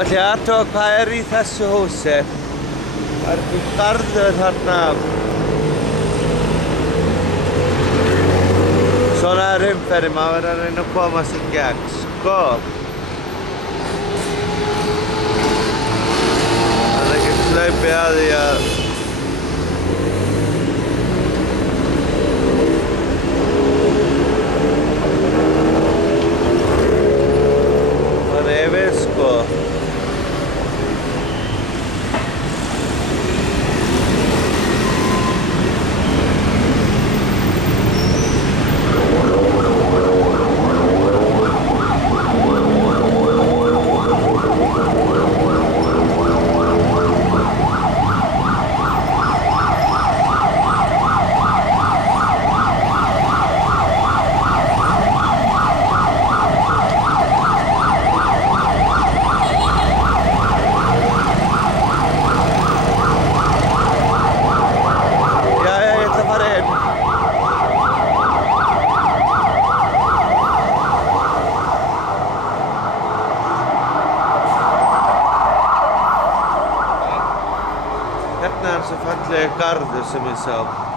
ætla ég að athuga hvað í þessu húsi. Það einhver garður þarna. Svona umferðin, maður verður að reyna að koma sér í gegn, sko. Það ekki hlaupið að því að yfir, sko. Hérna er þessi fallegi garður sem ég sá.